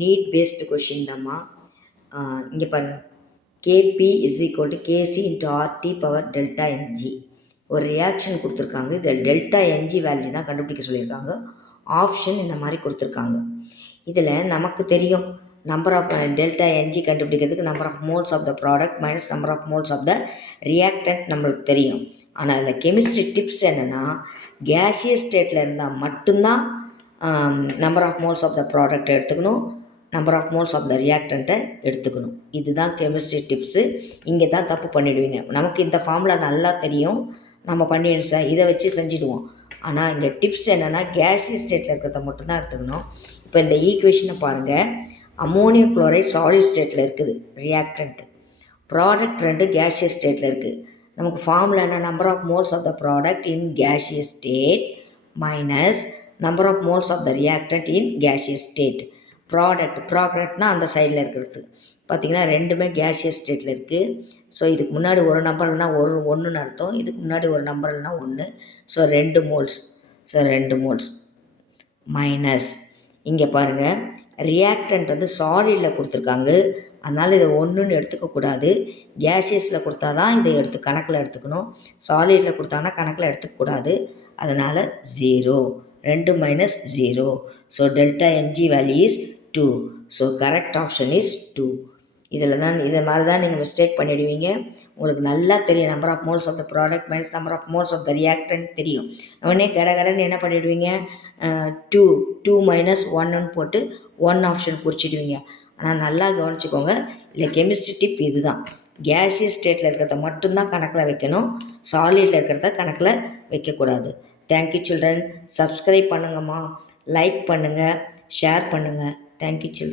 NEET based question தாம்மா. இங்கே பாருங்கள், KP is equal to KC into RT power delta NG. ஒரு reaction கொடுத்துருக்காங்க. இதில் டெல்டா என்ஜி வேல்யூ தான் கண்டுபிடிக்க சொல்லியிருக்காங்க. ஆப்ஷன் இந்த மாதிரி கொடுத்துருக்காங்க. இதில் நமக்கு தெரியும், நம்பர் ஆஃப் டெல்டா என்ஜி கண்டுபிடிக்கிறதுக்கு number of moles of the product minus number of moles of the reactant நம்மளுக்கு தெரியும். ஆனால் அதில் கெமிஸ்ட்ரி டிப்ஸ் என்னென்னா, கேஷியஸ் ஸ்டேட்டில் இருந்தால் மட்டும்தான் number of moles of the product எடுத்துக்கணும், number of moles of the ரியாக்டண்ட்டை எடுத்துக்கணும். இதுதான் கெமிஸ்ட்ரி டிப்ஸு. இங்கே தான் தப்பு பண்ணிவிடுவீங்க. நமக்கு இந்த ஃபார்முலா நல்லா தெரியும், நம்ம பண்ணி இதை வச்சு செஞ்சுடுவோம். ஆனால் இங்கே டிப்ஸ் என்னென்னா, கேஷியஸ் ஸ்டேட்டில் இருக்கிறத மட்டும்தான் எடுத்துக்கணும். இப்போ இந்த ஈக்குவேஷனை பாருங்கள். அமோனியம் குளோரைட் சாலிட் ஸ்டேட்டில் இருக்குது ரியாக்டன்ட்டு. ப்ராடக்ட் 2 கேஷியஸ் ஸ்டேட்டில் இருக்குது. நமக்கு ஃபார்முலா என்ன? Number of moles of the product in gaseous state minus number of moles of the reactant in gaseous state. ப்ராடக்ட்னா அந்த சைடில் இருக்கிறது பார்த்திங்கன்னா ரெண்டுமே கேஷியஸ் ஸ்டேட்டில் இருக்குது. ஸோ இதுக்கு முன்னாடி ஒரு நம்பர் இல்லைனா ஒன்றுன்னு அர்த்தம், இதுக்கு முன்னாடி ஒரு நம்பர் இல்லைனா 1. So 2 moles. So 2 moles minus இங்கே பாருங்கள், ரியாக்டன்ட் வந்து சாலிடில் கொடுத்துருக்காங்க. அதனால் இதை 1ன்னு எடுத்துக்கக்கூடாது. கேஷியஸில் கொடுத்தா தான் இதை கணக்கில் எடுத்துக்கணும். சாலிடில் கொடுத்தாங்கன்னா கணக்கில் எடுத்துக்கக்கூடாது. அதனால் 0. 2 minus 0. So delta NG value is 2. So correct option is 2. இதை மாதிரி தான் நீங்கள் மிஸ்டேக் பண்ணிவிடுவீங்க. உங்களுக்கு நல்லா தெரியும், number of moles of the product minus number of moles of the reactant தெரியும். உடனே கடன்னு என்ன பண்ணிவிடுவீங்க, 2 மைனஸ் 1ன்னு போட்டு 1 ஆப்ஷன் குறிச்சிடுவீங்க. ஆனால் நல்லா கவனிச்சுக்கோங்க, இல்லை கெமிஸ்ட்ரி டிப் இது தான். கேஷியஸ் ஸ்டேட்டில் இருக்கிறத மட்டும்தான் கணக்கில் வைக்கணும், சாலிடில் இருக்கிறத கணக்கில் வைக்கக்கூடாது. Thank you children. சப்ஸ்கிரைப் பண்ணுங்கம்மா, லைக் பண்ணுங்கள், ஷேர் பண்ணுங்கள். Thank you children.